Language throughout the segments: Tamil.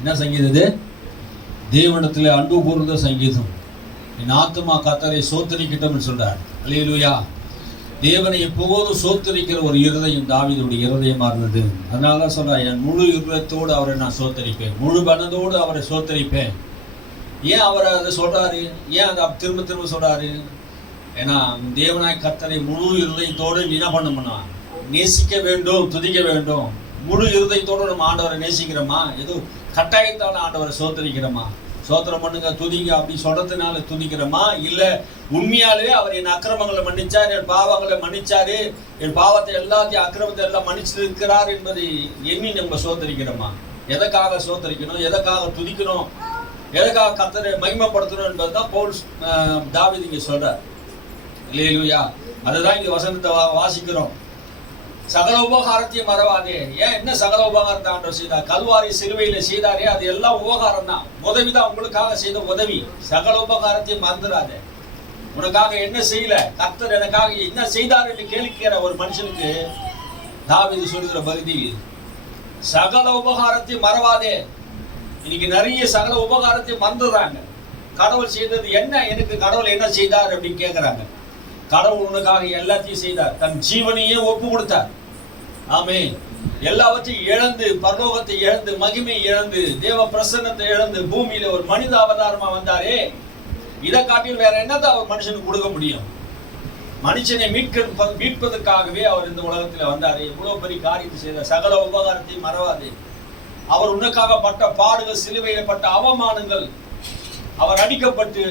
என்ன சங்கீதம் இது? தேவனிடத்தில் அன்பு கூர்ந்த சங்கீதம். என் ஆத்துமா கர்த்தரை சோத்தரிக்கட்டும் சொல்றார். அல்லேலூயா. தேவனை எப்போதும் சோத்தரிக்கிற ஒரு இருதயம் தாவீதுடைய இருதயமா இருந்தது. அதனால தான் சொல்றா, என் முழு இருதயத்தோடு அவரை நான் சோத்தரிப்பேன், முழு மனதோடு அவரை சோத்தரிப்பேன். ஏன் அவர் அதை சொல்றாரு? ஏன் அதை திரும்ப திரும்ப சொல்றாரு? ஏன்னா தேவனாய் கர்த்தரை முழு இருதயத்தோடு என்ன பண்ணணும்னா நேசிக்க வேண்டும், துதிக்க வேண்டும். முழு இருதயத்தோடு நம்ம ஆண்டவரை நேசிக்கிறோமா? ஏதோ கட்டாயத்தான ஆண்டவரை சோத்தரிக்கிறோமா? சோத்திரம் பண்ணுங்க, துதிங்க அப்படி சொல்றதுனால துதிக்கிறோமா? இல்ல உண்மையாலே அவர் என் அக்கிரமங்களை மன்னிச்சார், என் பாவங்களை மன்னிச்சாரு, என் பாவத்தை எல்லாத்தையும் அக்கிரமத்தை எல்லாம் மன்னிச்சிருக்கிறார் என்பதை எண்ணி நம்ம சோத்தரிக்கிறோமா? எதற்காக சோத்தரிக்கணும், எதற்காக துதிக்கணும், எதற்காக கர்த்தரை மகிமைப்படுத்தணும் என்பதுதான் பவுல் தாவீது இங்க சொல்றார். அல்லேலூயா. அதுதான் இங்க வசனத்தை வாசிக்கிறோம். சகல உபகாரத்தையும் மறவாதே. ஏன் என்ன சகல உபகாரத்தை ஆண்டவர் செய்தார்? கல்வாரி சிலுவையில செய்தாரே, அது எல்லாம் உபகாரம் தான், உதவிதான், உங்களுக்காக செய்த உதவி. சகல உபகாரத்தையும் மறந்துடாதே. உனக்காக என்ன செய்யல, கர்த்தர் எனக்காக என்ன செய்தார் என்று கேட்கிற ஒரு மனுஷனுக்கு தாவீது சொல்லுகிற பகுதி, சகல உபகாரத்தையும் மறவாதே. இன்னைக்கு நிறைய சகல உபகாரத்தையும் மறந்துடுறாங்க. கடவுள் செய்தது என்ன, எனக்கு கடவுள் என்ன செய்தார் அப்படின்னு கேட்கிறாங்க. கடவுள் உனக்காக எல்லாத்தையும் செய்தார். தன் ஜீவனையே ஒப்பு கொடுத்தார். ஆமே. எல்லாவற்றையும் இழந்து, பரலோகத்தை இழந்து, மகிமை இழந்து, தேவ பிரசன்னத்தை இழந்து பூமியில ஒரு மனித அவதாரமா வந்தாரே, இதை காட்டில் வேற என்னதான் அவர் மனுஷனுக்கு கொடுக்க முடியும்? மனுஷனை மீட்பதற்காகவே அவர் இந்த உலகத்துல வந்தாரு. இவ்வளவு பெரிய காரியத்தை செய்தார். சகல உபகாரத்தை மறவாதே. அவர் உனக்காக பட்ட பாடுகள், சிலுவையில பட்ட அவமானங்கள், அவர் அடிக்கப்பட்டு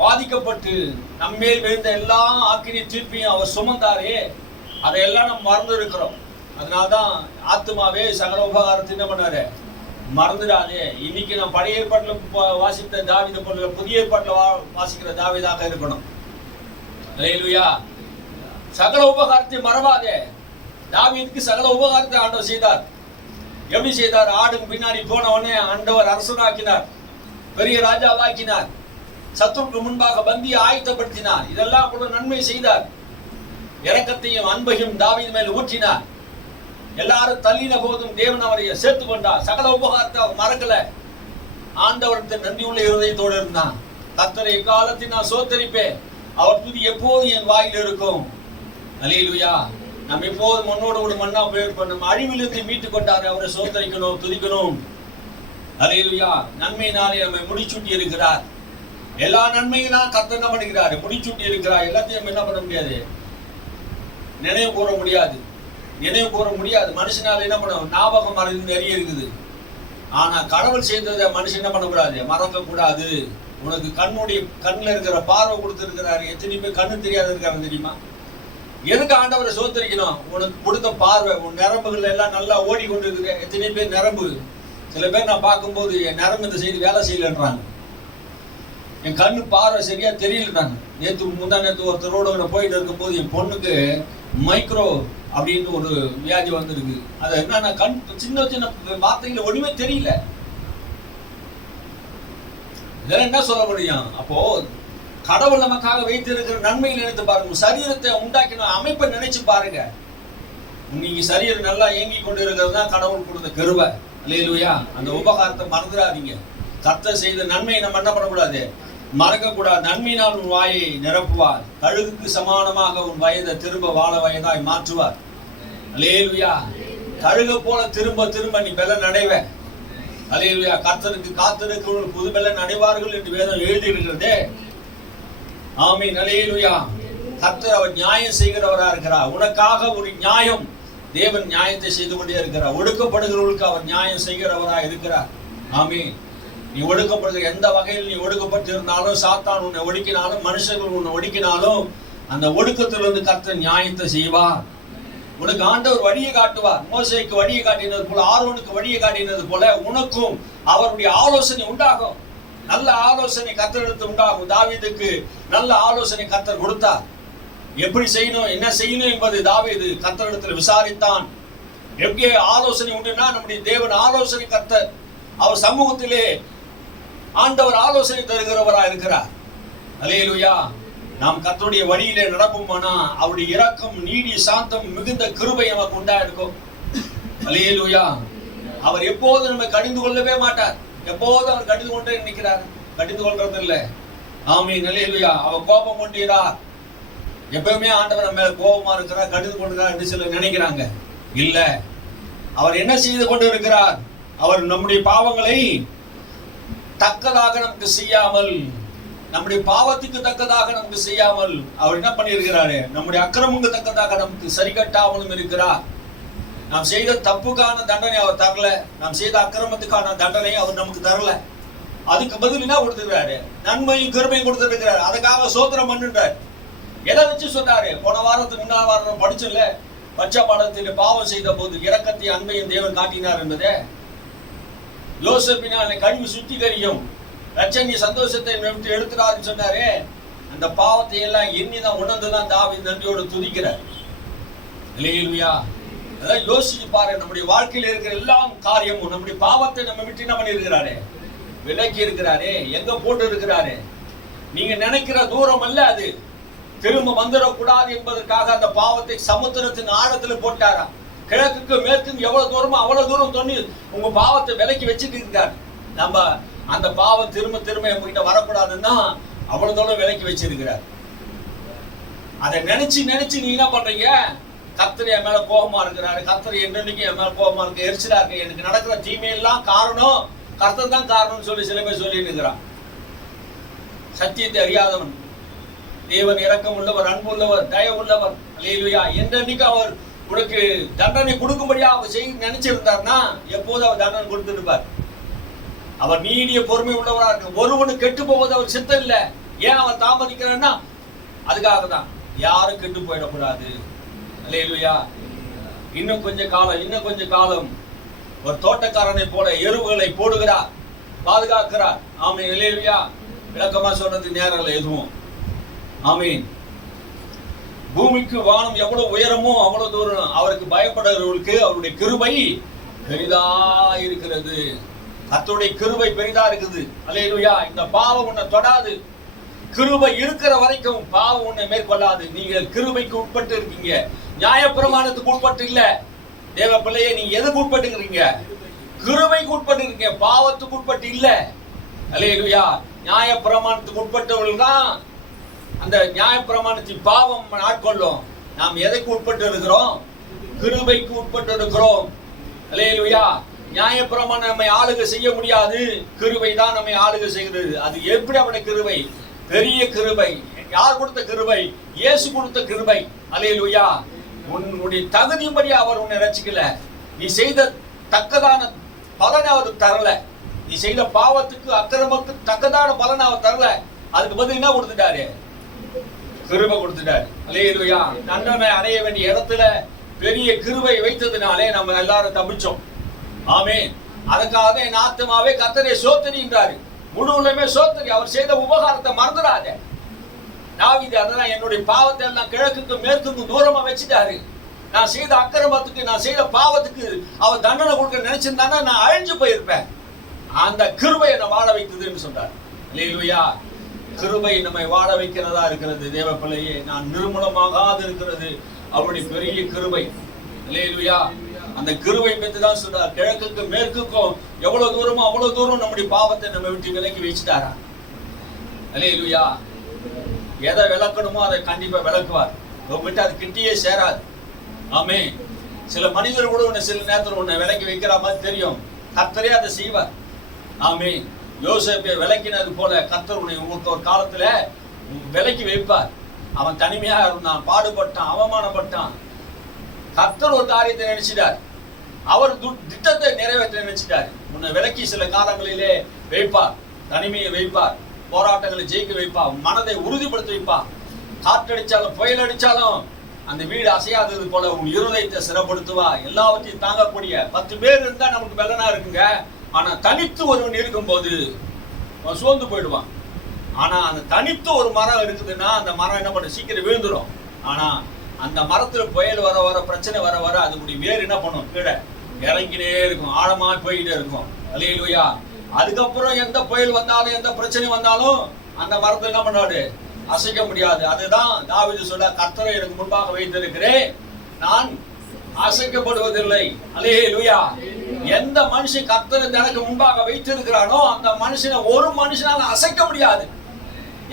பாதிக்கப்பட்டு நம்மேல் விழுந்த எல்லா ஆக்கினி தீர்ப்பையும் அவர் சுமந்தாரே, அதையெல்லாம் நம்ம மறந்து இருக்கிறோம். அதனால்தான் ஆத்துமாவே சகல உபகாரத்தை என்ன பண்ணாரு, மறந்துடாதே. இன்னைக்கு நான் பழைய ஏற்பாட்டில் வாசித்த தாவீதை போல புதிய ஏற்பாட்டில் வாசிக்கிற தாவீதாக இருக்கணும். அல்லேலூயா. சகல உபகாரத்தை மறவாதே. தாவீதுக்கு சகல உபகாரத்தை ஆண்டவர் செய்தார். எப்படி செய்தார்? ஆடும் பின்னாடி போன உடனே ஆண்டவர் அரசனாக்கினார், பெரிய ராஜாவாக்கினார், சத்துருக்கு முன்பாக பந்தியை ஆயத்தப்படுத்தினார். இதெல்லாம் கூட நன்மை செய்தார். இரக்கத்தையும் அன்பையும் தாவீது மேல் ஊற்றினார். எல்லாரும் தள்ளின போதும் தேவன் அவரை சேர்த்து கொண்டார். சகல உபகாரத்தை அவர் மறக்கல. ஆண்டவருக்கு நன்றி உள்ள இருதயத்தோடு இருந்தான். கர்த்தரை காலத்தில் நான் சோத்தரிப்பேன், அவர் துதி எப்போதும் என் வாயில் இருக்கும். அல்லேலூயா. நம்ம எப்போதும் மண்ணோடு ஒரு மண்ணா போயிருப்போம். நம்ம அழிவிலிருந்து மீட்டு கொண்டாரு. அவரை சோத்தரிக்கணும், துதிக்கணும். அல்லேலூயா. நன்மையினாலே நம்மை முடிச்சூட்டி இருக்கிறார். எல்லா நன்மையினால் கர்த்தர் என்ன பண்ணுகிறாரு, முடிச்சூட்டி இருக்கிறார். எல்லாத்தையும் என்ன பண்ண முடியாது, நினைவு கூற முடியாது, நினைவு கூற முடியாது. மனுஷனால என்ன பண்ண, ஞாபகம் மறந்து நிறைய இருக்குது. ஆனா கடவுள் செய்ததை மனுஷன் என்ன பண்ணக்கூடாது, மறக்க கூடாது. உனக்கு கண்ணுல இருக்கிற பார்வை கொடுத்துருக்கிறாரு. எத்தனை பேர் கண்ணு தெரியாத இருக்காங்க தெரியுமா? எதுக்கு ஆண்டவரை சோத்தரிக்கணும்? உனக்கு கொடுத்த பார்வை, உன் நரம்புகள் எல்லாம் நல்லா ஓடிக்கொண்டு இருக்கிற எத்தனை பேர் நரம்பு. சில பேர் நான் பார்க்கும்போது என் நரம்பு இந்த செய்தி வேலை செய்யலன்றாங்க, என் கண்ணு பார்வை சரியா தெரியலன்றாங்க. முந்தா நேற்று ஒருத்தரோட போயிட்டு இருக்கும்போது என் பொண்ணுக்கு மைக்ரோ அப்படின்னு ஒரு வியாதி வந்திருக்கு. அது என்னன்னா கண் சின்ன சின்ன வார்த்தைகளை ஒண்ணுமே தெரியல. இதெல்லாம் என்ன சொல்ல முடியும்? அப்போ கடவுள் நமக்காக வைத்திருக்கிற நன்மையை நினைத்து பாருங்க. சரீரத்தை உண்டாக்கின அமைப்பை நினைச்சு பாருங்க. நீங்க சரீரம் நல்லா இயங்கி கொண்டு இருக்கிறது தான் கடவுள் கொடுத்த கிருபை. அல்லேலூயா. அந்த உபகாரத்தை மறந்துடாதீங்க. கர்த்தர் செய்த நன்மையை நம்ம என்ன பண்ணக்கூடாது, மறக்க கூடாது. நன்மையினால் உன் வாயை நிரப்புவார், கழுகுக்கு சமானமாக உன் வயதை திரும்ப வாழ வயதாய் மாற்றுவார். அல்லேலூயா. கழுகு போல திரும்ப திரும்ப நீ பெல நடைவ. அல்லேலூயா. கர்த்தருக்கு காத்திருக்கிறவர்கள் புது பெல நடைவார்கள் என்று வேதம் எழுதியிருக்கிறதே. ஆமீன். அல்லேலூயா. கர்த்தர் அவர் நியாயம் செய்கிறவரா இருக்கிறார். உனக்காக ஒரு நியாயம், தேவன் நியாயத்தை செய்து கொண்டே இருக்கிறார். ஒடுக்கப்படுகிறவர்களுக்கு அவர் நியாயம் செய்கிறவரா இருக்கிறார். ஆமீன். நீ ஒடுக்கப்படுகிற எந்த வகையில் நீ ஒடுக்கப்பட்டிருந்தாலும், சாத்தான் உன்னை ஒடுக்கினாலும், மனுஷர்கள் உன்னை ஒடுக்கினாலும், அந்த ஒடுக்கத்திலிருந்து கர்த்தர் நியாயத்தை செய்வார். உனக்கு ஆண்டவர் வழியை காட்டுவார். மோசேக்கு வழியை காட்டினது போல, ஆரோனுக்கு வழியை காட்டினது போல உனக்கும் அவருடைய ஆலோசனை உண்டாகும். நல்ல ஆலோசனை கர்த்தரிடத்தில் உண்டாகும். தாவீதுக்கு நல்ல ஆலோசனை கர்த்தர் கொடுத்தார். எப்படி செய்யணும், என்ன செய்யணும் என்பது தாவீது கர்த்தரிடத்தில் விசாரித்தான். எப்படி ஆலோசனை உண்டுன்னா, நம்முடைய தேவன் ஆலோசனை கர்த்தர். அவர் சமூகத்திலே ஆண்டவர் ஆலோசனை தருகிறவராக இருக்கிறார். அல்லேலூயா. நாம் கர்த்தருடைய வழியிலே நடப்போமானா அவருடைய இரக்கம், நீடி, சாந்தம் மிகுந்த கிருபை நமக்கு உண்டா இருக்கும். அல்லேலூயா. அவர் எப்போது நம்மை கடிந்து கொள்ளவே மாட்டார். எப்போதும் அவர் கடிந்து கொண்டே நிற்கிறார், கடிந்து கொள்றது இல்லை. ஆமென், அல்லேலூயா. அவர் கோபம் கொண்டீரார், எப்பவுமே ஆண்டவர் நம்ம மேல கோபமா இருக்கிறார், கடிந்து கொண்டிருக்கிறார் என்று சிலர் நினைக்கிறாங்க. இல்ல, அவர் என்ன செய்து கொண்டு இருக்கிறார்? அவர் நம்முடைய பாவங்களை தக்கதாக நமக்கு செய்யாமல், நம்முடைய பாவத்துக்கு தக்கதாக நமக்கு செய்யாமல் அவர் என்ன பண்ணியிருக்கிறாரு? நம்முடைய அக்கிரமங்களுக்கு தக்கதாக நமக்கு சரி கட்டாமலும் இருக்கிறார். நாம் செய்த தப்புக்கான தண்டனை அவர் தரல, நாம் செய்த அக்கிரமத்துக்கான தண்டனை அவர் நமக்கு தரல. அதுக்கு பதில் என்ன கொடுத்துருக்காரு? நன்மையும் கிருபையும் கொடுத்துருக்கிறார். அதுக்காக சோத்திரம் பண்ணுறார். எதை வச்சு சொன்னாரு? போன வாரத்துக்கு முன்னாள் வாரம் படிச்சல, பச்சை பாடத்தில் பாவம் செய்த போது இரக்கத்தை அன்பையும் தேவன் காட்டினார் என்பதே. யோசேப்பினாலே கழிவு சுத்திகரியும், ரட்சணி சந்தோஷத்தை எடுத்துறாருன்னு சொன்னாரே. அந்த பாவத்தை எல்லாம் எண்ணிதான் உணர்ந்துதான் தாவீது நன்றியோடு துதிக்கிறார். அல்லேலூயா. அதான் யோசிச்சு பாரு, நம்முடைய வாழ்க்கையில் இருக்கிற எல்லா காரியமும் நம்முடைய பாவத்தை நம்ம விட்டு என்ன பண்ணி இருக்கிறாரு? விலக்கி இருக்கிறாரே. எங்க போட்டு இருக்கிறாரு? நீங்க நினைக்கிற தூரம் அல்ல அது. திரும்ப வந்துடக்கூடாது என்பதற்காக அந்த பாவத்தை சமுத்திரத்தின் ஆழத்துல போட்டாரா. கிழக்குக்கு மேற்கும் எவ்வளவு தூரமோ அவ்வளவு தூரம் தொண்ணி உங்க பாவத்தை விலக்கி வச்சுட்டு இருக்காரு. நம்ம அந்த பாவம் திரும்ப திரும்ப எங்ககிட்ட வரக்கூடாதுன்னா அவ்வளவு தூரம் விலக்கி வச்சிருக்கிறார். அதை நினைச்சு நினைச்சு நீ என்ன பண்றீங்க? கர்த்தர் என் மேல கோபமா இருக்கிறாரு, கர்த்தர் என்னன்னைக்கு என் மேல கோபமா இருக்கு, எரிச்சலா இருக்கு, எனக்கு நடக்கிற தீமையெல்லாம் காரணம் கர்த்தர் தான் காரணம்னு சொல்லி சில பேர் சொல்லிட்டு இருக்கிறான். சத்தியத்தை அறியாதவன். தேவன் இரக்கம் உள்ளவர், அன்பு உள்ளவர், தயவு உள்ளவர். அல்லேலூயா. என்றன்னைக்கு அவர் உனக்கு தண்டனை கொடுக்கும்படியா அவர் செய்ய நினைச்சிருந்தார்னா எப்போது அவர் தண்டனை கொடுத்துருப்பார். அவர் நீடிய பொறுமை உள்ளவரா இருக்கு. ஒருவனு கெட்டு போவது அவர் சித்தம் இல்லை. ஏன் அவர் தாமதிக்கிறார்னா அதுக்காக தான், யாரும் கெட்டு போயிடக்கூடாது. அல்லேலூயா. இன்னும் கொஞ்ச காலம் ஒரு தோட்டக்காரனை போல எருவுகளை போடுகிறார், பாதுகாக்கிறார். ஆமென், அல்லேலூயா. விளக்கமா சொல்றது நேரம் இல்லை எதுவும். ஆமென். பூமிக்கு வானம் எவ்வளவு உயரமோ அவ்வளவு தூரம் அவருக்கு பயப்படுறவர்களுக்கு அவருடைய கிருபை பெரிதா இருக்கிறது. கர்த்தருடைய கிருபை பெரிதா இருக்குது. அல்லேலூயா. இந்த பாவம் உன்னை தொடாது. கிருபை இருக்கிற வரைக்கும் பாவம் உன்னை மேற்கொள்ளாது. நீங்கள் கிருபைக்கு உட்பட்டு இருக்கீங்க, நியாயப்பிரமாணத்துக்கு உட்பட்டு இல்ல. தேவ பிள்ளையே, நீங்க எதுக்கு உட்பட்டுக்கிறீங்க? கிருபைக்கு உட்பட்டு இருக்கீங்க, பாவத்துக்கு உட்பட்டு இல்ல. அல்லேலூயா. நியாயப்பிரமாணத்துக்கு உட்பட்டவர்கள் தான் அந்த நியாயப்பிரமாணத்தின் பாவம் ஆட்கொள்ளும். நாம் எதைக்கு உட்பட்டு இருக்கிறோம்? கிருபைக்கு உட்பட்டு இருக்கிறோம். அல்லேலூயா. நியாயப்பிரமாணம் நம்மை ஆளுகை செய்ய முடியாது, கிருபை தான் நம்மை ஆளுகை செய்கிறது. அது எப்படி அவருடைய கிருபை? பெரிய கிருபை. யார் கொடுத்த கிருபை? இயேசு கொடுத்த கிருபை. அல்லேலூயா. உன்னுடைய தகுதியின்படி அவர் உன்னை ரட்சிக்கல. நீ செய்த தக்கதான பலனை அவர் தரல. நீ செய்த பாவத்துக்கு அக்கிரமத்துக்கு தக்கதான பலனை அவர் தரல. அதுக்கு பதில் என்ன கொடுத்துட்டாரு? கிருபை கொடுத்துட்டாரு. அல்லேலூயா. தண்டனை அடைய வேண்டிய இடத்துல பெரிய கிருபை வைத்ததுனாலே நம்ம எல்லாரும் தப்பிச்சோம். ஆமென். அதுக்காக என் ஆத்துமாவே கர்த்தரை சோத்தரின்றாரு. முழுவதுமே சோத்தரி. அவர் செய்த உபகாரத்தை மறந்துடாத. தாவீது அதெல்லாம் என்னுடைய பாவத்தை எல்லாம் கிழக்குக்கு மேற்குக்கு தூரமா வச்சுட்டாரு. நான் செய்த அக்கிரமத்துக்கு, நான் செய்த பாவத்துக்கு அவர் தண்டனை கொடுக்க நினைச்சிருந்தானா நான் அழிஞ்சு போயிருப்பேன். அந்த கிருபை என்னை வாழ வைத்ததுன்னு சொல்றாரு. அல்லேலூயா. கிருபை நம்மை வாழ வைக்கிறதா இருக்கிறது. தேவ பிள்ளையே, நான் நிர்மூலமாகாது இருக்கிறது அவருடைய பெரிய கிருபை. அல்லேலூயா. அந்த கிருபை பற்றி தான் சொல்றார். கிழக்குக்கு மேற்குக்கும் எவ்வளவு தூரமோ அவ்வளவு தூரம் நம்முடைய பாவத்தை நம்ம விட்டு விலக்கி வச்சுட்டாரா. அல்லேலூயா. எதை விளக்கணுமோ அதை கண்டிப்பா விளக்குவார். உங்ககிட்ட அது கிட்டியே சேராது. ஆமே. சில மனிதர் கூட உன்னை சில நேரத்தில் உன்னை விலக்கி வைக்கிற மாதிரி தெரியும், கர்த்தரே அதை செய்வார். ஆமே. யோசேப்பை விலக்கினது போல கர்த்தர் உன்னை உங்களுக்கு ஒரு காலத்துல விலக்கி வைப்பார். அவன் தனிமையா இருந்தான், பாடுபட்டான், அவமானப்பட்டான். கர்த்தர் ஒரு காரியத்தை நினைச்சிட்டார், அவர் திட்டத்தை நிறைவேற்ற நினைச்சிட்டார். உன்னை விலக்கி சில காலங்களிலே வைப்பார், தனிமையை வைப்பார், போராட்டங்களை ஜெயிக்க வைப்பார், மனதை உறுதிப்படுத்த வைப்பார். காற்றடிச்சாலும் புயல் அடிச்சாலும் அந்த வீடு அசையாதது போல உன் இருதயத்தை சிறப்படுத்துவா. எல்லாவற்றையும் தாங்கக்கூடிய 10 பேர் இருந்தா நமக்கு வெள்ளனா இருக்குங்க. ஆனா தனித்து ஒருவன் இருக்கும்போது அவன் சோர்ந்து போயிடுவான். ஆனா அந்த தனித்து ஒரு மரம் இருக்குதுன்னா அந்த மரம் என்ன பண்ண சீக்கிரம் விழுந்துடும். ஆனா அந்த மரத்துல புயல் வர வர பிரச்சனை வர வர அதனுடைய வேர் என்ன பண்ணும்? கீழே இறங்கினே இருக்கும், ஆழமா போயிட்டே இருக்கும். அல்லேலூயா. அதுக்கப்புறம் எந்த புயல் வந்தாலும் எந்த பிரச்சனை வந்தாலும் அந்த மரத்தை என்ன பண்ணாடு? அசைக்க முடியாது. அதுதான் தாவீது சொல்ல, கர்த்தரை எனக்கு முன்பாக வைத்திருக்கிறேன், நான் அசைக்கப்படுவதில்லை. அல்லேலூயா. எந்த மனுஷன் கர்த்தரை தனக்கு முன்பாக வைத்திருக்கிறானோ அந்த மனுஷனை ஒரு மனுஷனால அசைக்க முடியாது.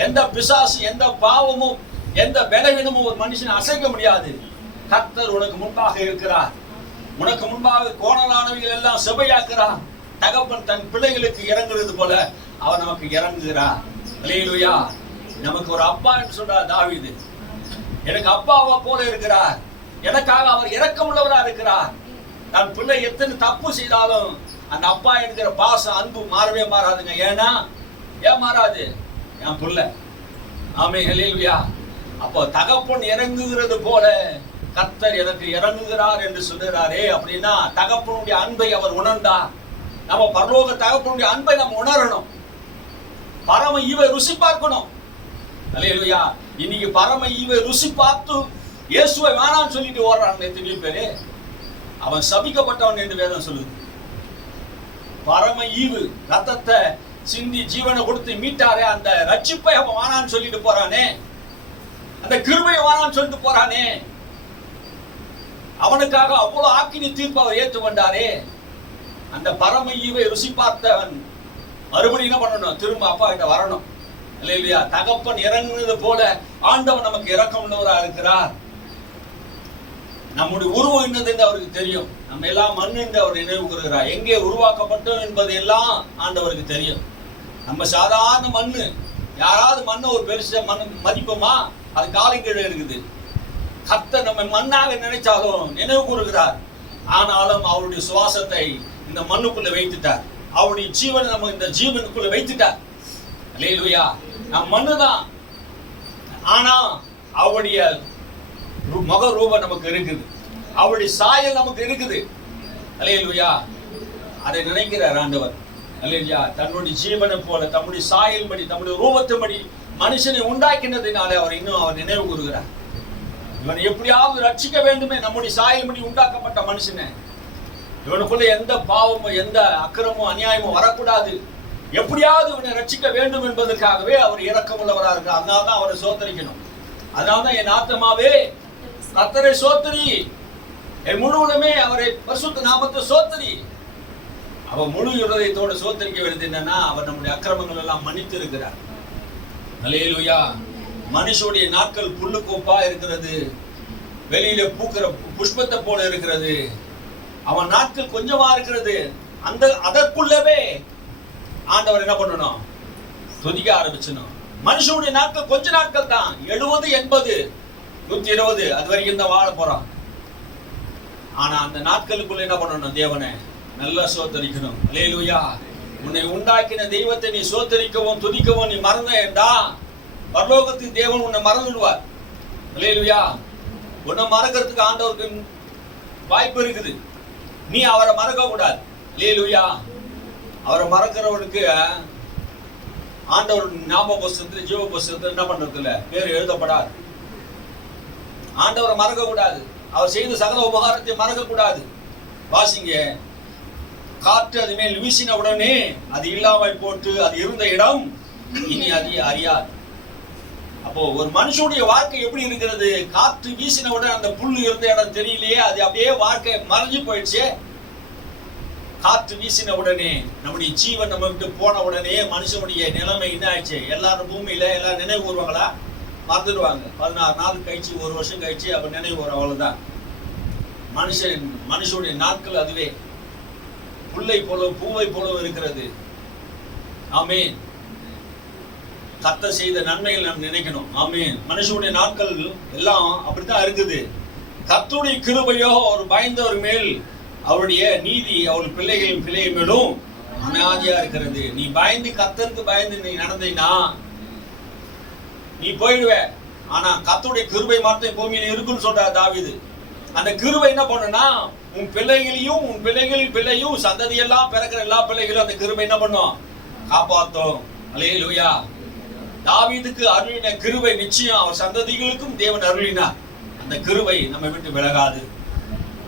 எந்த பிசாசு, எந்த பாவமும், எந்த பலவீனமும் ஒரு மனுஷனை அசைக்க முடியாது. கர்த்தர் உனக்கு முன்பாக இருக்கிறார். உனக்கு முன்பாக கோணலானவைகள் எல்லாம் செபையாக்குறார். தகப்பன் தன் பிள்ளைகளுக்கு இறங்குறது போல அவர் நமக்கு இறங்குகிறார். அல்லேலூயா. நமக்கு ஒரு அப்பா என்று சொல்றார் தாவீது. எனக்கு அப்பாவை போல இருக்கிறார். எனக்காக அவர் இரக்கமுள்ளவராக இருக்கிறார். தன் பிள்ளை எத்தனை தப்பு செய்தாலும் அந்த அப்பா என்கிற பாசம், அன்பு மாறவே மாறாதுங்க. ஏன்னா ஏன் மாறாது? என் பிள்ளை. ஆமென், அல்லேலூயா. அப்போ தகப்பன் இறங்குகிறது போல கர்த்தர் எனக்கு இறங்குகிறார் என்று சொல்லுகிறாரே, அப்படின்னா தகப்பனுடைய அன்பை அவர் உணர்ந்தார். நம்ம பரலோக தகப்பனுடைய அன்பை நம்ம உணரணும். பரம ஈவை ருசி பார்க்கணும். அல்லேலூயா. இன்னைக்கு பரம ஈவை ருசி பார்த்து இயேசுவை வேணாம்னு சொல்லிட்டு ஓடுறான் எத்தனையோ பேரு. அவன் சபிக்கப்பட்டவன் என்று வேதம் சொல்லுது. பரம ஈவு ரத்தத்தை சிந்தி ஜீவனை கொடுத்து மீட்டாரே, அந்த ரட்சிப்பை அவன் வேணான்னு சொல்லிட்டு போறானே, அந்த கிருபையை வேணான்னு சொல்லிட்டு போறானே, அவனுக்காக அவ்வளவு ஆக்கினி தீர்ப்பு அவர் ஏற்று கொண்டாரே, அந்த பரம ஈவை ருசி பார்த்தவன் மறுபடியும் என்ன பண்ணணும்? திரும்ப அப்பா கிட்ட வரணும். இல்லையா? தகப்பன் இறங்குறது போல ஆண்டவன் நமக்கு இரக்கம் உள்ளவராக இருக்கிறார். நம்முடைய உருவம் என்னது என்று அவருக்கு தெரியும். நம்ம எல்லாம் மண் என்று அவர் நினைவு கூறுகிறார். எங்கே உருவாக்கப்பட்டோம் என்பது எல்லாம் ஆண்டவருக்கு தெரியும். நம்ம சாதாரண மண்ணு. யாராவது மண்ணை ஒரு பெருசா மதிப்போமா? அது காலிங்கீழே இருக்குது. கர்த்தர் நம்ம மண்ணாக நினைச்சாலும் நினைவு கூறுகிறார். ஆனாலும் அவருடைய சுவாசத்தை இந்த மண்ணுக்குள்ள வைத்துட்டார். அவருடைய ஜீவனை நம்ம இந்த ஜீவனுக்குள்ள வைத்துட்டார். அல்லேலூயா. நம் மண்ணுதான், ஆனா அவருடைய முக ரூபம் நமக்கு இருக்குது. அவருடைய சாயல் நமக்கு இருக்குது. அல்லேலூயா. அதை நினைக்கிறார் ஆண்டவர். அல்லேலூயா. தன்னுடைய ஜீவனை போல தம்முடைய சாயல் படி, தம்முடைய ரூபத்தின்படி மனுஷனை உண்டாக்கினதினாலே அவர் நினைவு கூறுகிறார். இவனை எப்படியாவது ரட்சிக்க வேண்டுமே. நம்முடைய சாயல் படி உண்டாக்கப்பட்ட மனுஷனை, இவனுக்குள்ள எந்த பாவமும் எந்த அக்கிரமும் அநியாயமும் வரக்கூடாது, எப்படியாவது இவனை ரட்சிக்க வேண்டும் என்பதற்காகவே அவர் இரக்கமுள்ளவராக இருக்கிறார். அதனால்தான் அவரை சோத்தரிக்கணும். அதனால்தான் என் ஆத்மாவே கர்த்தரை சோத்தரி, என் முழுவதுமே அவரை பரிசுத்த நாமத்தை சோத்தரி. அவர் முழு இருதயத்தோடு சோத்தரிக்க வேண்டியது என்னன்னா, அவர் நம்முடைய அக்கிரமங்கள் எல்லாம் மன்னித்து இருக்கிறார். அல்லேலூயா. மனுஷனுடைய நாட்கள் புல்லுக்கோப்பா இருக்கிறது, வெளியில பூக்கிற புஷ்பத்தை போல இருக்கிறது. அவன் நாட்கள் கொஞ்சமா இருக்கிறது. அதற்குள்ளவே ஆண்டவர் என்ன பண்ணணும்? துதிக்க ஆரம்பிச்சணும். மனுஷனுடைய நாட்கள் கொஞ்ச நாட்கள் தான். 70, 80, 120 அது வரைக்கும் தான் வாழ போறான். ஆனா அந்த நாட்களுக்குள்ள என்ன பண்ணணும்? தேவனை நல்லா சோத்தரிக்கணும். அல்லேலூயா. உன்னை உண்டாக்கின தெய்வத்தை நீ சோத்தரிக்கவும் துதிக்கவும் நீ மறந்தா பரலோகத்தின் தேவன் உன்னை மறந்துடுவார். அல்லேலூயா. உன்னை மறக்கிறதுக்கு ஆண்டவருக்கு வாய்ப்பு இருக்குது. நீ அவரை மறக்க கூடாது. அல்லேலூயா. அவரை மறக்கிறவனுக்கு ஆண்டவர் ஞாபக புஸ்தகத்தில் ஜீவ புஸ்தகத்தில் என்ன பண்றதுல பேர் எழுதப்படாது. ஆண்டவரை மறக்க கூடாது. அவர் செய்த சகல உபகாரத்தை மறக்க கூடாது. வாசிங்க. காற்று அது மேல் வீசின உடனே அது இல்லாமல் போட்டு அது இருந்த இடம் இனி அது அறியாது. அப்போ ஒரு மனுஷனுடைய வாழ்க்கை எப்படி இருக்கிறது? காற்று வீசின உடனே அந்த புல்லு இருந்த இடம் தெரியலையே, அது அப்படியே வாழ்க்கை மறைஞ்சு போயிடுச்சு. காற்று வீசின உடனே நம்முடைய ஜீவன் நம்ம விட்டு போன உடனே மனுஷனுடைய நிலைமை என்ன ஆயிடுச்சு? எல்லாரும் பூமியில எல்லாம் நினைவு கூறுவாங்களா? மறந்துடுவாங்க. 16 நாள் கழிச்சு, 1 வருஷம் கழிச்சு அப்ப நினைவு வரும். அவ்வளவுதான். மனுஷனுடைய நாட்கள் அதுவே புல்லை போல பூவை போல இருக்கிறது. ஆமீன். கர்த்தர் செய்த நன்மைகள் நாம் நினைக்கணும். ஆமீன். மனுஷனுடைய நாட்கள் எல்லாம் அப்படித்தான் இருக்குது. கர்த்தருடைய கிருபையோ அவர் பயந்தவர் மேல், அவருடைய நீதி அவர் பிள்ளைகளின் பிள்ளை மேலும் அனாதியா இருக்கிறது. நீ பயந்து கர்த்தருக்கு பயந்து நீ நடந்தீனா நீ போயிடுவ. ஆனா கர்த்தருடைய கிருபை மட்டும் பூமியில இருக்குன்னு சொல்றார் தாவீது. அந்த கிருபை என்ன பண்ணுனா உன் பிள்ளைகளையும் உன் பிள்ளைகளின் பிள்ளையும் சந்ததியெல்லாம் பிறக்கிற எல்லா பிள்ளைகளும் அந்த கிருபை என்ன பண்ணும்? காப்பாத்தும். அல்லேலூயா. தாவீதுக்கு அருளின கிருபை நிச்சயம் அவர் சந்ததிகளுக்கும் தேவன் அருளினார். அந்த கிருபை நம்ம விட்டு விலகாது.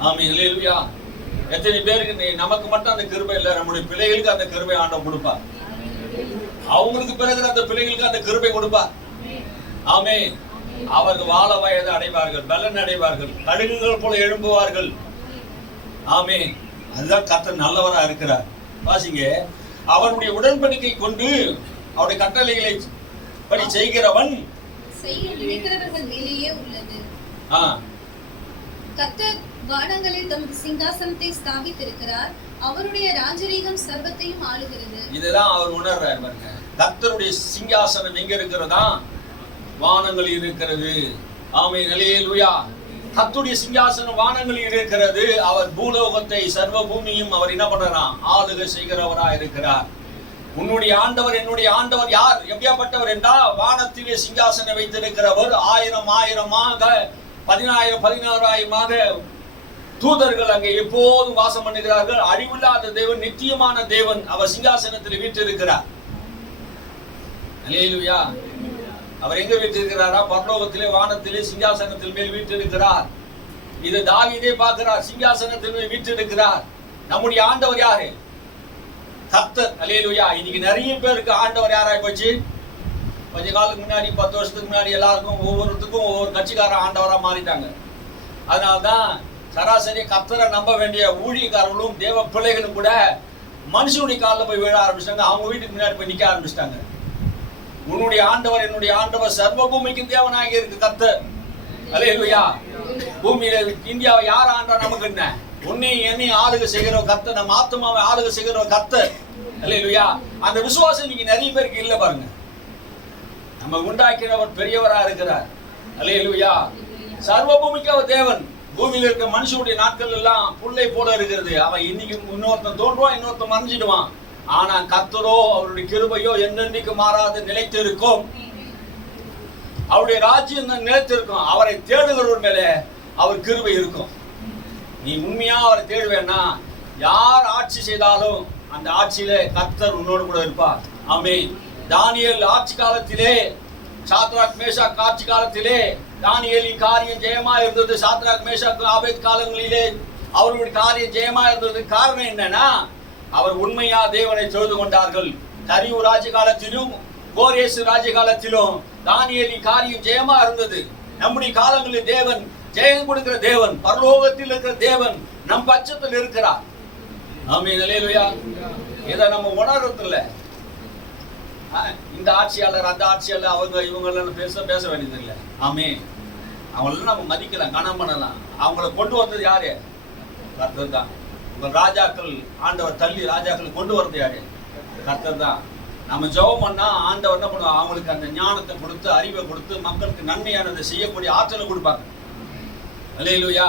ஆமென். அல்லேலூயா. எத்தனை பேருக்கு நமக்கு மட்டும் அந்த கிருபை இல்லை, நம்முடைய பிள்ளைகளுக்கு அந்த கிருபை ஆண்டவர் கொடுப்பார். அவங்களுக்கு பிறகு அந்த பிள்ளைகளுக்கு அந்த கிருபை கொடுப்பார். ஆமென். அவர்கள் வாழ வயது அடைவார்கள், பலன் அடைவார்கள், கடுகுகள் போல எழும்புவார்கள். ஆமென். அதுதான் கர்த்தர் நல்லவரா இருக்கிறார். வாசிங்க, அவனுடைய உடன்படிக்கை கொண்டு அவருடைய கட்டளைகளை படி செய்கிறவன் செய்ய நினைக்கிறவர்கள் மேலேயே உள்ளது. கர்த்தர் வானங்களில் தமது சிங்காசனத்தை ஸ்தாபித்திருக்கிறார். அவருடைய ராஜரீகம் சர்வத்தையும் ஆளுகிறது. இதெல்லாம் அவர் உணர்றார் பாருங்க. கர்த்தருடைய சிங்காசனம் எங்க இருக்கிறதா? வானங்களில் இருக்கிறது. ஆமென், அல்லேலூயா. கர்த்தருடைய சிங்காசனம் வானங்களில் இருக்கிறது. அவர் பூலோகத்தை சர்வ பூமியும் அவர் என்ன பண்றார்? ஆளுகை செய்கிறவரா இருக்கிறார். உன்னுடைய ஆண்டவர் என்னுடைய ஆண்டவர் யார்? எப்படியாப்பட்டவர் என்றால், வானத்திலே சிங்காசனம் வைத்திருக்கிறவர். 1000 10,000 தூதர்கள் அங்கே எப்போதும் வாசம் பண்ணுகிறார்கள். அழிவில்லாத தேவன், நித்தியமான தேவன் அவர் சிங்காசனத்தில் வீற்றிருக்கிறார். அல்லேலூயா. அவர் எங்க வீற்றிருக்கிறாரா? பரலோகத்திலே வானத்திலே சிங்காசனத்தில் மேல் வீற்றிருக்கிறார். இது தாவீதே பார்க்கிறார், சிங்காசனத்தில் மேல் வீற்றிருக்கிறார். நம்முடைய ஆண்டவர் யாரு? கர்த்தர். அல்லேலூயா. இன்னைக்கு நிறைய பேருக்கு ஆண்டவர் யாராய் போச்சு? கொஞ்ச காலத்துக்கு முன்னாடி, 10 வருஷத்துக்கு முன்னாடி எல்லாருக்கும் ஒவ்வொருத்துக்கும் ஒவ்வொரு கட்சிக்காரன் ஆண்டவரா மாறிட்டாங்க. அதனால்தான் சராசரி கர்த்தரை நம்ப வேண்டிய ஊழியக்காரர்களும் தேவ பிள்ளைகளும் கூட மனுஷனுடைய காலில் போய் விழ ஆரம்பிச்சிட்டாங்க. அவங்க வீட்டுக்கு முன்னாடி போய் நிற்க ஆரம்பிச்சிட்டாங்க. உன்னுடைய ஆண்டவர் என்னுடைய ஆண்டவர் சர்வ பூமிக்கு தேவனாக இருக்கு கர்த்தர். அல்லேலூயா. பூமியில இந்தியாவை யார் ஆண்டா நமக்கு என்ன? உன்னை என்னை ஆளுகை செய்கிற கர்த்தர், நம்ம ஆத்மாவை ஆளுகை செய்கிற கர்த்தர். அல்லேலூயா. அந்த விசுவாசம் இன்னைக்கு நிறைய பேருக்கு இல்லை பாருங்க. நம்ம உண்டாக்கினவர் பெரியவரா இருக்கிறார். அல்லேலூயா. சர்வ பூமிக்கு அவர் தேவன். பூமியில இருக்க மனுஷனுடைய நாட்கள் எல்லாம் புல்லை போல இருக்கிறது. அவன் இன்னைக்கு இன்னொருத்தன் தோன்றுவான், இன்னொருத்தன் மறைஞ்சிடுவான். ஆனா கர்த்தரோ அவருடைய கிருபையோ என்னென்னைக்கு மாறாது நிலைத்து இருக்கும். அவருடைய ராஜ்யம் நிலைத்து இருக்கும். அவரை தேடுகிறவர் மேலே அவர் கிருபை இருக்கும். நீ உண்மையா அவரை தேடுவேன்னா, யார் ஆட்சி செய்தாலும் அந்த ஆட்சியிலே கர்த்தர் உன்னோடு கூட இருப்பார். ஆமென். தானியேல் ஆட்சி காலத்திலே, சாத்ராக் மேஷாக் ஆட்சி காலத்திலே தானியேலின் காரியம் ஜெயமா இருந்தது. சாத்ராக் மேஷாக் ஆபேத் காலங்களிலே அவர்களுடைய காரியம் ஜெயமா இருந்தது. காரணம் என்னன்னா, அவர் உண்மையா தேவனை தொழுது கொண்டார்கள். தரியு ராஜ்ய காலத்திலும் கோரேசு ராஜ்ய காலத்திலும் தானியேலின் காரியம் ஜெயமா இருந்தது. நம்முடைய காலங்களில் தேவன் ஜெயம் கொடுக்கிற தேவன், பரலோகத்தில் இருக்கிற தேவன் நம் பட்சத்தில் இருக்கிறார். ஆமென், அல்லேலூயா. இதை நம்ம உணர்றதில்ல. இந்த ஆட்சியாளர் அந்த ஆட்சியாளர் அவங்க இவங்க பேச வேண்டியது இல்லை. ஆமென். அவங்களெல்லாம் நம்ம மதிக்கலாம், கனம் பண்ணலாம். அவங்கள கொண்டு வந்தது யாரு? கர்த்தர் தான். உங்கள் ராஜாக்கள் ஆண்டவர் தள்ளி ராஜாக்களை கொண்டு வர்றது யாரு? கர்த்தர் தான். நம்ம ஜெபம் பண்ணா ஆண்டவர் என்ன பண்ணுவோம்? அவங்களுக்கு அந்த ஞானத்தை கொடுத்து, அறிவை கொடுத்து, மக்களுக்கு நன்மையானதை செய்யக்கூடிய ஆற்றலை கொடுப்பாங்க. அல்லேலூயா.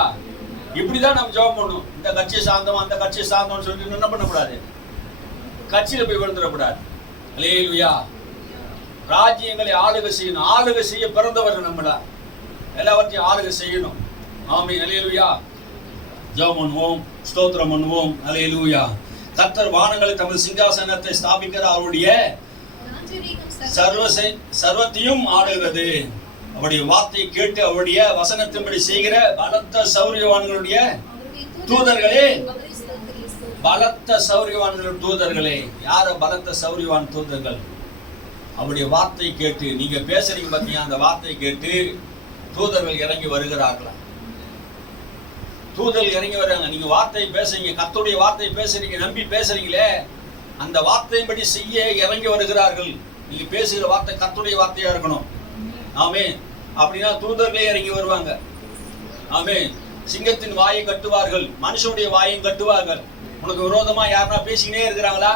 இப்படிதான் நம்ம ஜெபம் பண்ணணும். இந்த கட்சியை சார்ந்தோம் அந்த கட்சியை சார்ந்தோம்னு சொல்லிட்டு என்ன பண்ணக்கூடாது? கட்சியில போய் விழுந்துடக்கூடாது. அல்லேலூயா. ராஜ்யங்களை ஆளுகை செய்யணும். ஆளுகை செய்ய பிறந்தவர்கள் நம்மளா எல்லாவற்றையும் ஆளுகை செய்யணும். ஆமென், அல்லேலூயா. ஜெபம் பண்ணுவோம், ஸ்தோத்திரம் பண்ணுவோம். அல்லேலூயா. கர்த்தர் வானங்களை தமது சிங்காசனத்தை ஸ்தாபிக்கிற அவருடைய சர்வத்தையும் ஆளுகிறது. அவருடைய வார்த்தையை கேட்டு அவருடைய வசனத்தின்படி செய்கிற பலத்த சௌரியவான்களுடைய தூதர்களே, பலத்த சௌரியவான்களுடைய தூதர்களே. யார பலத்த சௌரியவான் தூதர்கள்? அவருடைய வார்த்தை கேட்டு, நீங்க பேசுறீங்க பார்த்தீங்க, அந்த வார்த்தை கேட்டு தூதர்கள் இறங்கி வருகிறார்களா? தூதர்கள் இறங்கி வர்றாங்க. நீங்க வார்த்தை பேசுறீங்க, கர்த்தருடைய வார்த்தை பேசுறீங்க, நம்பி பேசுறீங்களே, அந்த வார்த்தையின்படி செய்ய இறங்கி வருகிறார்கள். நீங்க பேசுகிற வார்த்தை கர்த்தருடைய வார்த்தையா இருக்கணும். ஆமென். அப்படின்னா தூதர்களே இறங்கி வருவாங்க. ஆமென். சிங்கத்தின் வாயை கட்டுவார்கள், மனுஷனுடைய வாயையும் கட்டுவார்கள். உனக்கு விரோதமா யாருன்னா பேசிக்கினே இருக்கிறாங்களா?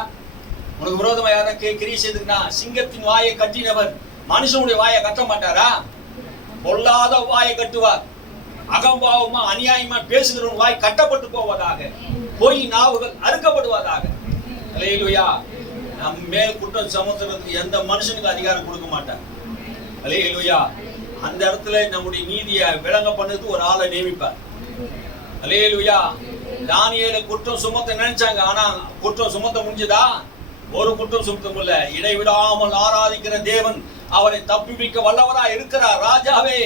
உனக்கு விரோதமா யாரா கிரியை செய்துனா, சிங்கத்தின் வாயை கட்டினவர் மனுஷனுடைய வாயை கட்ட மாட்டாரா? பொல்லாத வாயை கட்டுவார். அகம்பாவமா அநியாயமா பேசுகிறவன் வாய் கட்டப்பட்டு போவதாக, பொய் நாவுகள் அறுக்கப்படுவதாக. அல்லேலூயா. நம் மேல் குற்றம் சுமத்துறதுக்கு எந்த மனுஷனுக்கு அதிகாரம் கொடுக்க மாட்டார். அல்லேலூயா. அந்த இடத்துல நம்முடைய நீதியை விளங்க பண்ணதுக்கு ஒரு ஆளை நியமிப்பார். அல்லேலூயா. தானியேலை குற்றம் சுமத்த நினைச்சாங்க, ஆனா குற்றம் சுமத்த முடிஞ்சதா? ஒரு குற்றம் சுமத்த முடியல. இடைவிடாமல் ஆராதிக்கிற தேவன் அவரை தப்பிவிக்க வல்லவரா இருக்கிறார். ராஜாவே,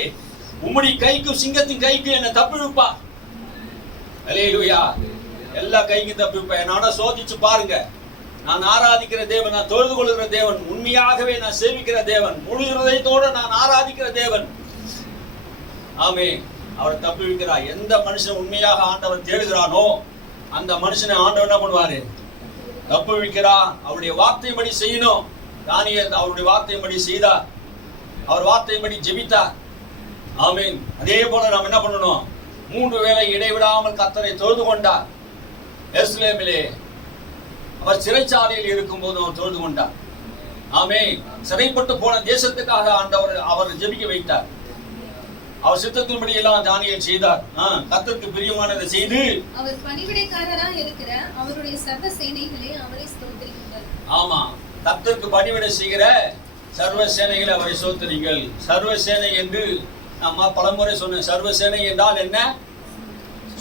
உம்முடைய கைக்கும் சிங்கத்தின் கைக்கும் என்ன தப்பிவிப்பா. அல்லேலூயா. எல்லா கைக்கும் தப்பிவிப்பா. நானா சோதிச்சு பாருங்க. நான் ஆராதிக்கிற தேவன், நான் தொழுது கொள்கிற தேவன், உண்மையாகவே நான் சேவிக்கிற தேவன், முழு இருதயத்தோடு நான் ஆராதிக்கிற தேவன். ஆமென். அவர் தப்புவிக்கிறார். எந்த மனுஷன் உண்மையாக ஆண்டவர் தேடுகிறானோ அந்த மனுஷனை ஆண்டவர் என்ன பண்ணுவாரு? தப்புவிக்கிறார். அவருடைய வார்த்தையின்படி செய்யணும். தானியேல் அவருடைய வார்த்தையின்படி செய்தார். அவர் வார்த்தையின்படி ஜெபித்தார். ஆமென். அதே போல நாம் என்ன பண்ணணும்? 3 வேளை இடைவிடாமல் கர்த்தரை தொழுது கொண்டார். எருசலேமிலே அவர் சிறைச்சாலையில் இருக்கும் போது அவர் தொழுது கொண்டார். ஆமென். சிறைப்பட்டு போன தேசத்துக்காக ஆண்டவர் அவர் ஜெபிக்க வைத்தார். அவர் சித்தத்தின்படி எல்லாம் தானியேல் செய்தார். கர்த்தருக்கு பிரியமானதை செய்து அவர் பணிவிடைக்காரராக இருக்கிற அவருடைய சர்வ சேனைகளே அவரை ஸ்தோத்திரியுங்கள். ஆமா, கர்த்தருக்கு பணிவிடை செய்கிற சர்வ சேனைகளை அவரை ஸ்தோத்திரியுங்கள். சர்வ சேனை என்று நம்ம பலமுறை சொன்ன சர்வ சேனை என்றால் என்ன?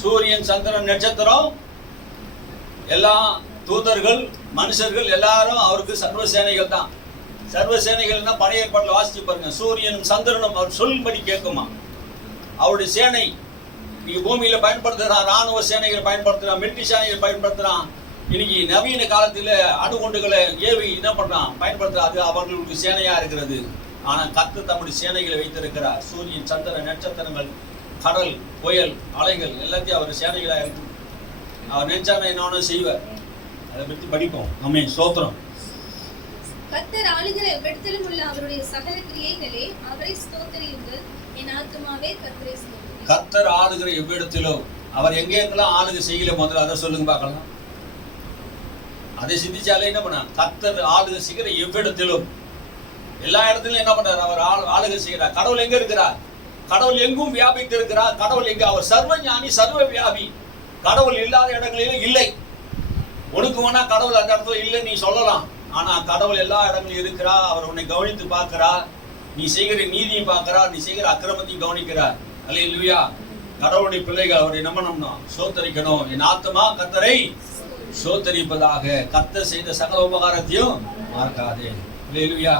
சூரியன், சந்திரன், நட்சத்திரம், எல்லா தூதர்கள், மனுஷர்கள் எல்லாரும் அவருக்கு சர்வ சேனைகள் தான். சர்வ சேனைகள்னா பழைய ஏற்பாட்டில் வாசிச்சு பாருங்க. சூரியனும் சந்திரனும் அவர் சொல்லும்படி கேட்குமா. அவருடைய சேனை இன்னைக்கு பூமியில பயன்படுத்துறான். ராணுவ சேனைகளை பயன்படுத்துறான், மிலிட்டரி சேனைகளை பயன்படுத்துறான். இன்னைக்கு நவீன காலத்தில் அணுகுண்டுகளை ஏவி என்ன பண்றான்? பயன்படுத்துறான். அது அவர்களுக்கு சேனையா இருக்கிறது. ஆனா கர்த்தர் தம்முடைய சேனைகளை வைத்திருக்கிறார். சூரியன், சந்திரன், நட்சத்திரங்கள், கடல், புயல், அலைகள் எல்லாத்தையும் அவர் சேனைகளா இருக்கு. அவர் நினைச்சான என்ன செய்வார். அதை பற்றி படிப்போம். ஆமென். ஸ்தோத்திரம். கர்த்தர் ஆளுகிற எவ்விடத்திலும் உள்ள அவருடைய சகல கிரியைகளே அவரை ஸ்தோத்திரியுங்கள். என் ஆத்துமாவே கர்த்தரை ஸ்தோத்திரி. கர்த்தர் ஆளுகிற எவ்விடத்திலும் அவர் எங்கெங்கெல்லாம் ஆளுகை செய்யல முதல்ல அதை சொல்லுங்க பார்க்கலாம். அதை சிந்திச்சாலே என்ன பண்ண? கர்த்தர் ஆளுகை செய்கிற எவ்விடத்திலும், எல்லா இடத்திலும் என்ன பண்றார்? அவர் ஆளுகை செய்கிறார். கடவுள் எங்க இருக்கிறார்? கடவுள் எங்கும் வியாபித்து இருக்கிறார். கடவுள் எங்க? அவர் சர்வ ஞானி, சர்வ வியாபி. கடவுள் இல்லாத இடங்களிலும் இல்லை. உனக்கு வேணா கடவுள் அந்த இடத்துல இல்லை நீ சொல்லலாம். ஆனா கடவுள் எல்லா இடங்களிலும் இருக்கிறார். அவர் உன்னை கவனித்து பார்க்கிறார். நீ செய்கிற நீதியும் பார்க்கிறார், நீ செய்கிற அக்கிரமத்தையும் கவனிக்கிறார். அல்லேலூயா. கடவுளுடைய பிள்ளைகள் அவரை நம்பணும்னா சோத்தரிக்கணும். என் ஆத்துமா கர்த்தரை சோத்தரிப்பதாக. கர்த்தர் செய்த சகல உபகாரத்தையும் மறக்காதே. அல்லேலூயா.